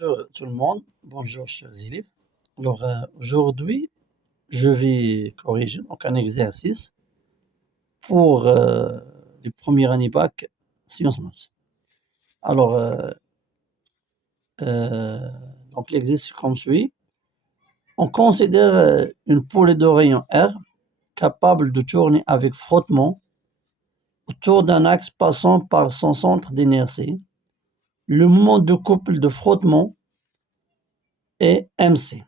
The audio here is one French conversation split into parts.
Bonjour tout le monde, bonjour chers élèves. Aujourd'hui, je vais corriger donc un exercice pour les premières années bac sciences maths. Alors, euh, euh, donc l'exercice comme suit. On considère une poulie de rayon R capable de tourner avec frottement autour d'un axe passant par son centre d'inertie. Le moment de couple de frottement est MC.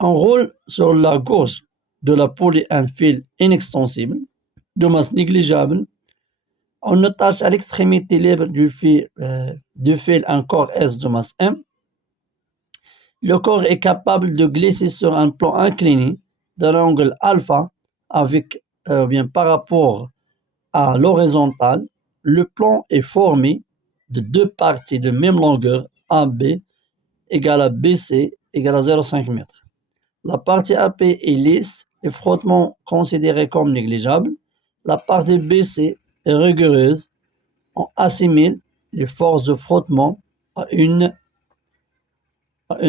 On roule sur la gauche de la poulie un fil inextensible de masse négligeable. On attache à l'extrémité libre du fil un corps S de masse M. Le corps est capable de glisser sur un plan incliné d'un angle alpha avec, bien par rapport à l'horizontale. Le plan est formé de deux parties de même longueur AB égale à BC égale à 0,5 m. La partie AP est lisse et frottement considéré comme négligeable. La partie BC est rigoureuse. On assimile les forces de frottement à une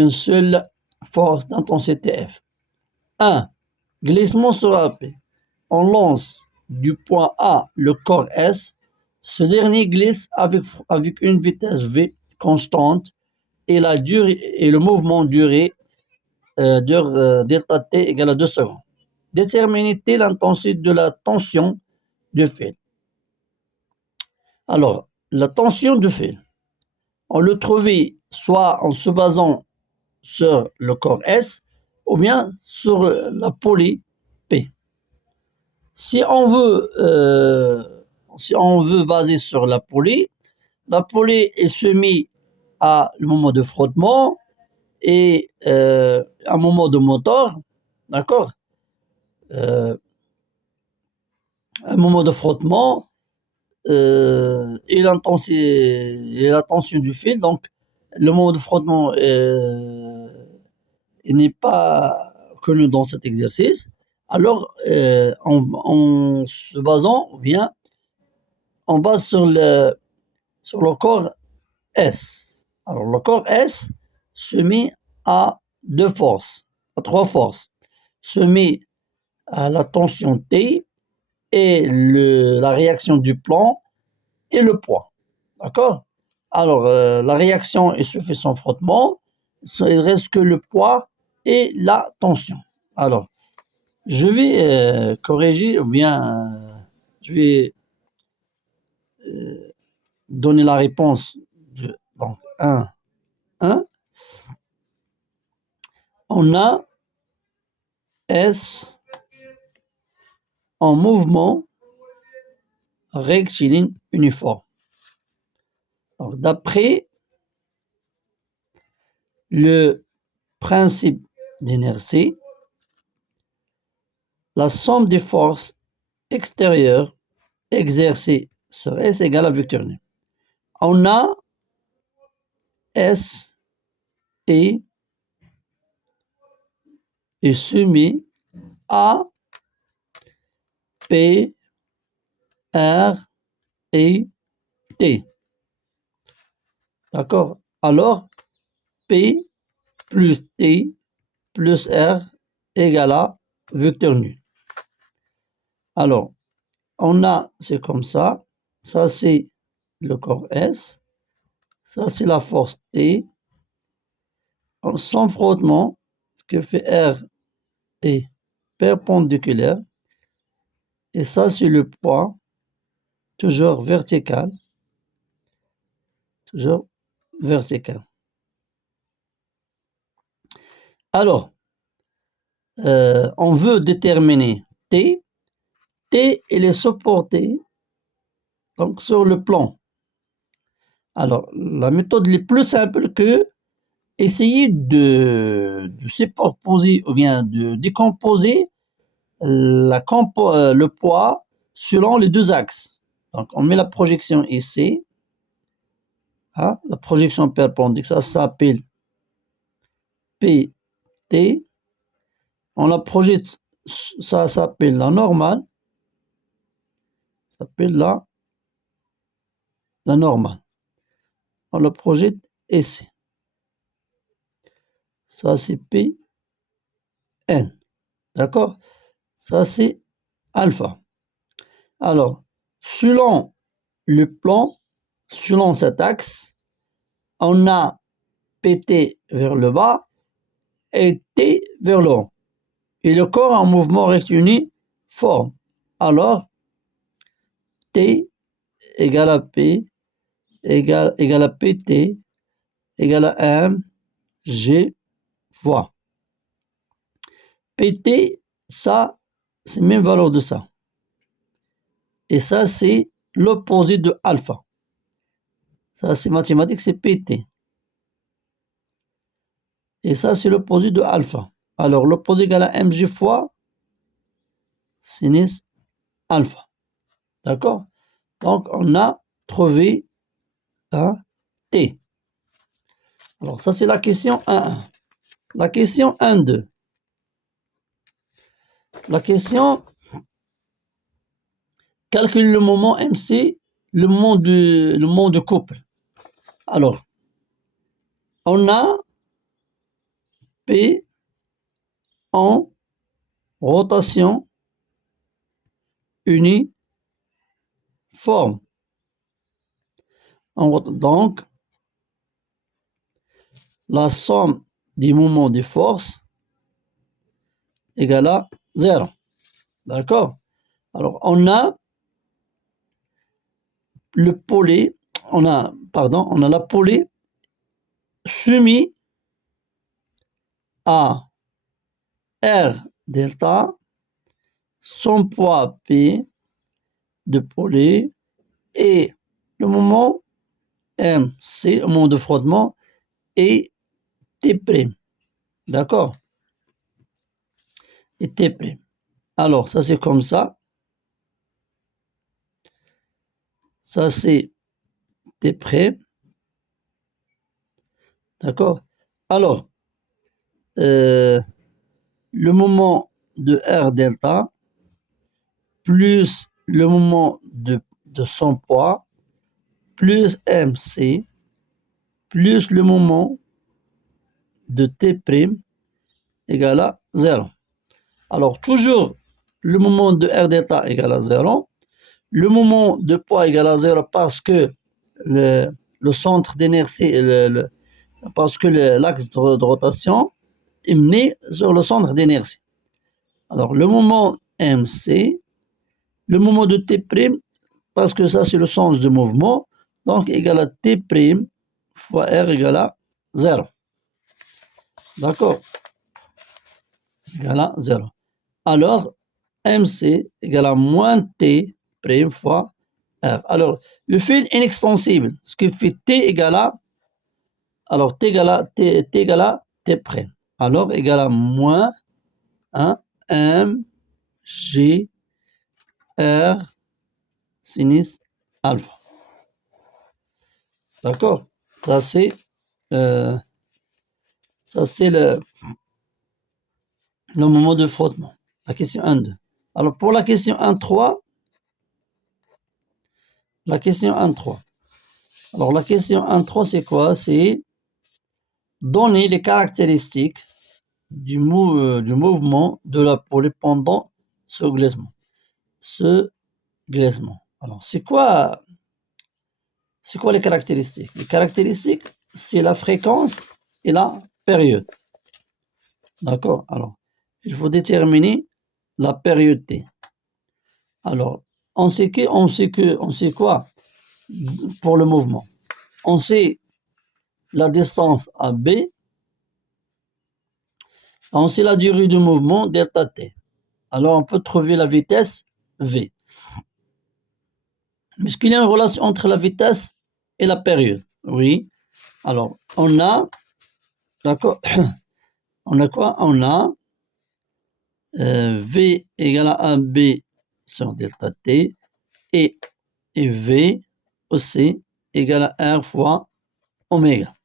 seule force d'intensité F. 1. Glissement sur AP. On lance du point A le corps S. Ce dernier glisse avec une vitesse V constante et le mouvement duré delta T égale à 2 secondes. Déterminer l'intensité de la tension du fil. Alors, la tension du fil, on le trouvait soit en se basant sur le corps S ou bien sur la poulie P. Si on veut baser sur la poulie est soumise à le moment de frottement et un moment de moteur, d'accord, un moment de frottement et la tension du fil. Donc, le moment de frottement n'est pas connu dans cet exercice. Alors, en se basant, ou bien, on base sur le corps S. Alors, le corps S se met à deux forces, à trois forces. Se met à la tension T et la réaction du plan et le poids. D'accord? Alors, la réaction se fait sans frottement. Il reste que le poids et la tension. Alors, je vais corriger ou bien je vais donner la réponse. Donc, 1, 1. On a S en mouvement rectiligne uniforme. Donc, d'après le principe d'inertie, la somme des forces extérieures exercées sur S égale à vecteur nu. On a S et est soumis à P, R et T. D'accord? Alors, P plus T plus R égale à vecteur nu. Alors, c'est comme ça. Ça, c'est le corps S. Ça, c'est la force T. Sans frottement, ce que fait R est perpendiculaire. Et ça, c'est le poids, toujours vertical. Toujours vertical. Alors, on veut déterminer T. T, il est supporté donc, sur le plan. Alors, la méthode la plus simple que essayer de superposer ou bien de décomposer le poids selon les deux axes. Donc, on met la projection ici. Hein, la projection perpendiculaire, ça s'appelle PT. On la projette, ça s'appelle la normale. Ça s'appelle la normale. On la projette et C. Ça, c'est P, N. D'accord? Ça, c'est alpha. Alors, selon le plan, selon cet axe, on a PT vers le bas et T vers le haut. Et le corps en mouvement rectiligne forme. Alors, T égale à P égale à PT égale à M, G fois. PT, ça, c'est la même valeur de ça. Et ça, c'est l'opposé de alpha. Ça, c'est mathématique, c'est PT. Et ça, c'est l'opposé de alpha. Alors, l'opposé égale à mg fois sinus alpha. D'accord? Donc, on a trouvé un T. Alors, ça, c'est la question 1.1. La question 1.2. La question, calcule le moment MC, le moment de couple. Alors, on a P en rotation uniforme. Donc, la somme des moments de force égale à 0. D'accord? Alors, on a le polé, on a la polée soumise à R delta, son poids P de polée et le moment MC, le moment de frottement, et T'. D'accord? Et T'. Alors, ça c'est comme ça. Ça c'est T'. D'accord? Alors, le moment de R delta plus le moment de son poids plus MC plus le moment de T' égale à 0. Alors, toujours le moment de R delta égale à 0. Le moment de poids égale à 0 parce que le centre d'inertie, parce que l'axe de rotation est mis sur le centre d'inertie. Alors, le moment MC, le moment de T', parce que ça c'est le sens de mouvement, donc égal à T' fois R égale à 0. D'accord? Égale à 0. Alors, MC égale à moins T' fois R. Alors, le fil inextensible, ce qui fait T égale à, alors T égale à T'. Alors, égale à moins 1 M G R sinus alpha. D'accord? Ça c'est le moment de frottement. La question 1.2. Alors pour la question 1.3, la question 1.3. Alors la question 1.3 c'est quoi? C'est donner les caractéristiques du mouvement de la polée pendant ce glissement. Alors c'est quoi les caractéristiques? Les caractéristiques, c'est la fréquence et la période. D'accord? Alors, il faut déterminer la période T. Alors, on sait quoi pour le mouvement? On sait la distance AB, on sait la durée du mouvement delta T. Alors, on peut trouver la vitesse V. Mais est-ce qu'il y a une relation entre la vitesse et la période? Oui. Alors, on a, d'accord, on a quoi? On a V égale à AB sur delta T et V aussi égale à R fois oméga.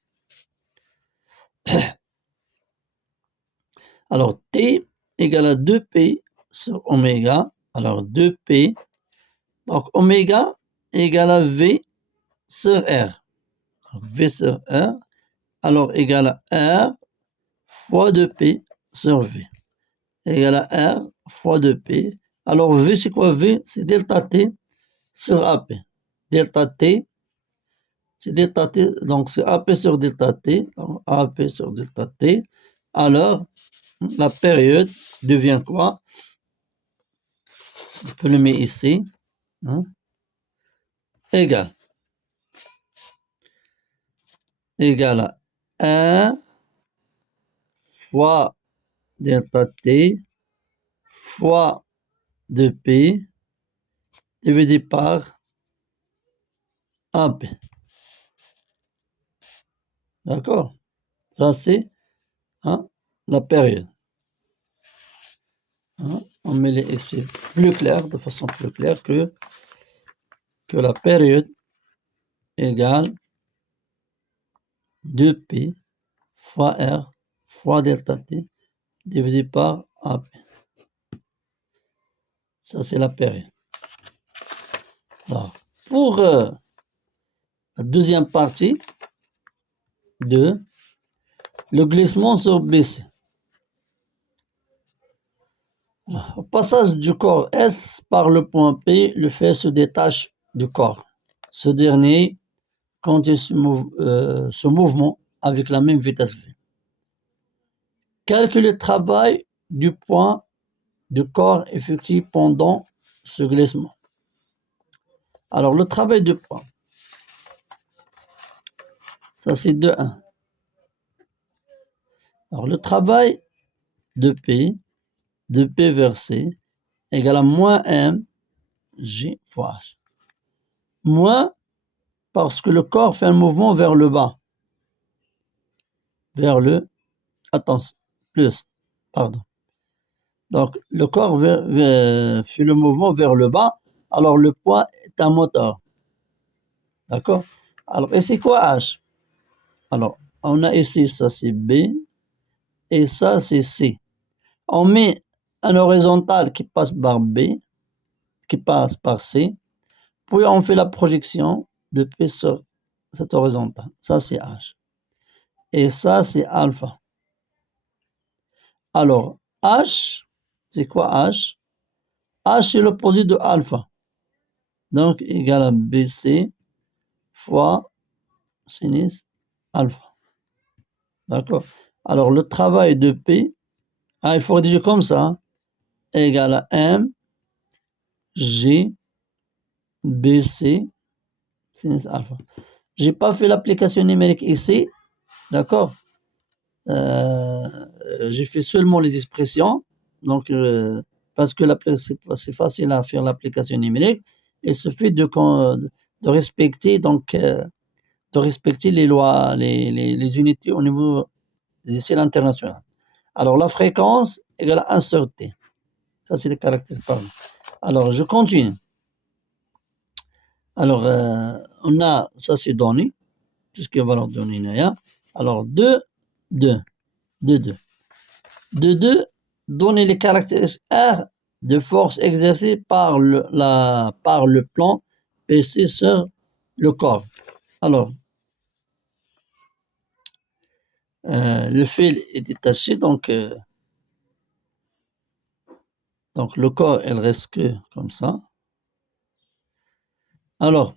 Alors, T égale à 2P sur oméga. Alors, 2P. Donc, oméga égale à V sur R. Donc, V sur R alors égal à R fois 2P sur V. Égal à R fois 2P. Alors V, c'est quoi V? C'est delta T sur AP. Delta T, c'est delta T, donc c'est AP sur delta T. Donc AP sur delta T. Alors, la période devient quoi? On peut le mettre ici. Hein? Égal à 1 fois delta T fois 2P divisé par AP. D'accord? Ça, c'est la période. Hein? On met les ici plus clair, de façon plus claire que la période égale 2P fois R fois delta T divisé par AP. Ça, c'est la période. Alors, pour la deuxième partie de le glissement sur BC. Au passage du corps S par le point P, le fait se détache du corps. Ce dernier continue ce mouvement avec la même vitesse V. Calcule le travail du point du corps effectué pendant ce glissement. Alors, le travail du point, ça c'est de 1. Alors, le travail de P vers C, égale à moins M G fois H. Moins parce que le corps fait un mouvement vers le bas. Vers le, attention, plus, pardon. Donc, le corps fait le mouvement vers le bas, alors le poids est un moteur. D'accord? Alors, et c'est quoi H? Alors, on a ici, ça c'est B, et ça c'est C. On met un horizontal qui passe par B, qui passe par C, puis on fait la projection de P sur cette horizontale. Ça c'est H. Et ça c'est alpha. Alors, H, c'est quoi H? H c'est l'opposé de alpha. Donc, égal à BC fois sinus alpha. D'accord? Alors, le travail de P, il faut rédiger comme ça, égal à M, G, BC, sinus alpha. J'ai pas fait l'application numérique ici, d'accord? J'ai fait seulement les expressions, donc parce que c'est facile à faire l'application numérique. Il suffit de respecter de respecter les lois, les unités au niveau des échelles internationales. Alors la fréquence égale à 1 sur T. Ça c'est le caractère par. Alors je continue. Alors on a, ça c'est donné, puisque valeur donnée il y a. Alors 2, 2, 2, 2. De 2, donner les caractéristiques R de force exercée par le plan PC sur le corps. Alors, le fil est détaché, donc le corps, elle reste que comme ça. Alors,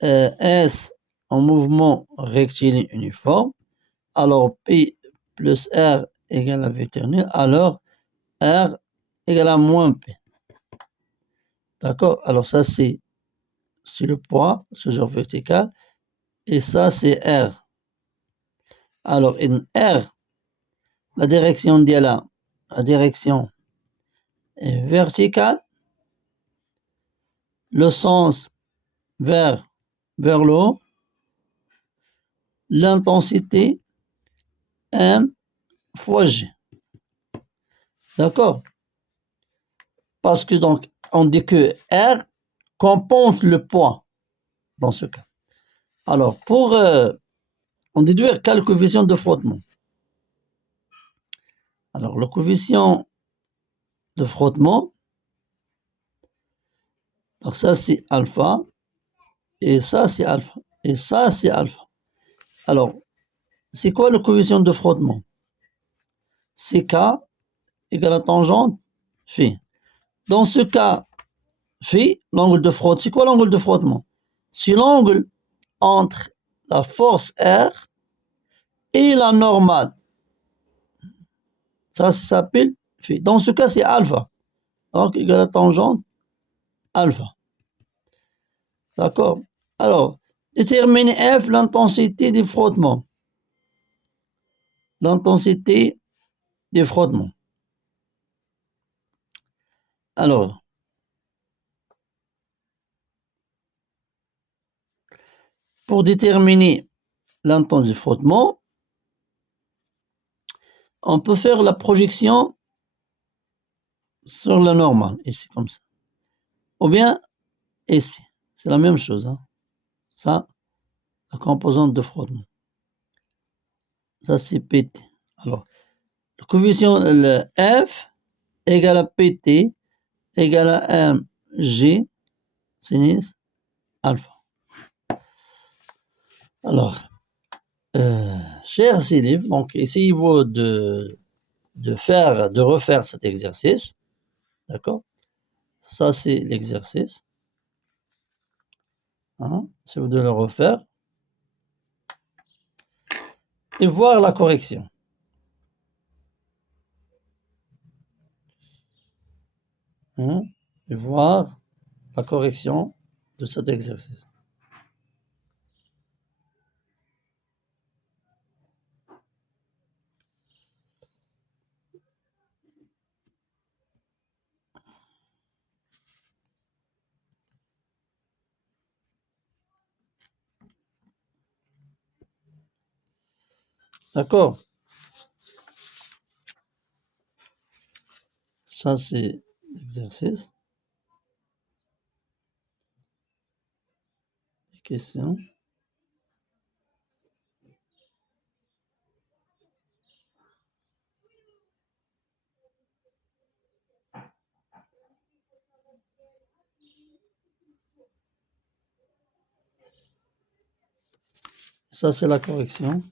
S en mouvement rectiligne uniforme. Alors, P plus R égale à vétérinaire. Alors, R égale à moins P. D'accord? Alors, ça, c'est le poids, ce genre vertical. Et ça, c'est R. Alors, in R, la direction d'Yala, la direction est verticale, le sens vers le haut, l'intensité M fois G. D'accord? Parce que donc, on dit que R compense le poids dans ce cas. Alors, pour en déduire quel coefficient de frottement? Alors, le coefficient de frottement, donc ça c'est alpha, et ça c'est alpha, et ça c'est alpha. Alors, c'est quoi le coefficient de frottement? CK égale la tangente phi. Dans ce cas, phi, l'angle de frottement, c'est quoi l'angle de frottement? C'est l'angle entre la force R et la normale. Ça s'appelle phi. Dans ce cas, c'est alpha. Donc, égale la tangente alpha. D'accord? Alors, déterminer F, l'intensité des frottements. L'intensité des frottements. Alors, pour déterminer l'intensité du frottement, on peut faire la projection sur la normale, ici, comme ça. Ou bien, ici. C'est la même chose. Hein. Ça, la composante de frottement. Ça, c'est PT. Alors, le coefficient, le F égale à PT égale à mg sinus alpha. Alors, chers élèves, donc essayez-vous de refaire cet exercice. D'accord? Ça, c'est l'exercice. Hein? C'est vous de le refaire. Et voir la correction. Hein? Et voir la correction de cet exercice. D'accord? Ça, c'est l'exercice. Les questions. Ça, c'est la correction.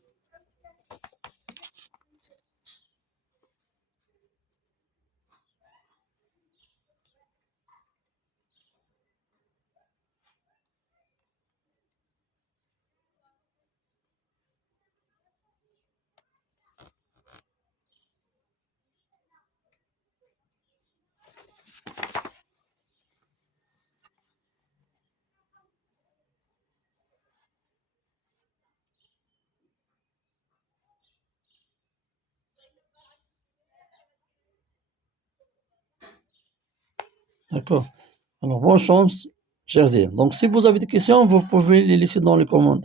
D'accord? Alors, bonne chance, chers élèves. Donc, si vous avez des questions, vous pouvez les laisser dans les commentaires.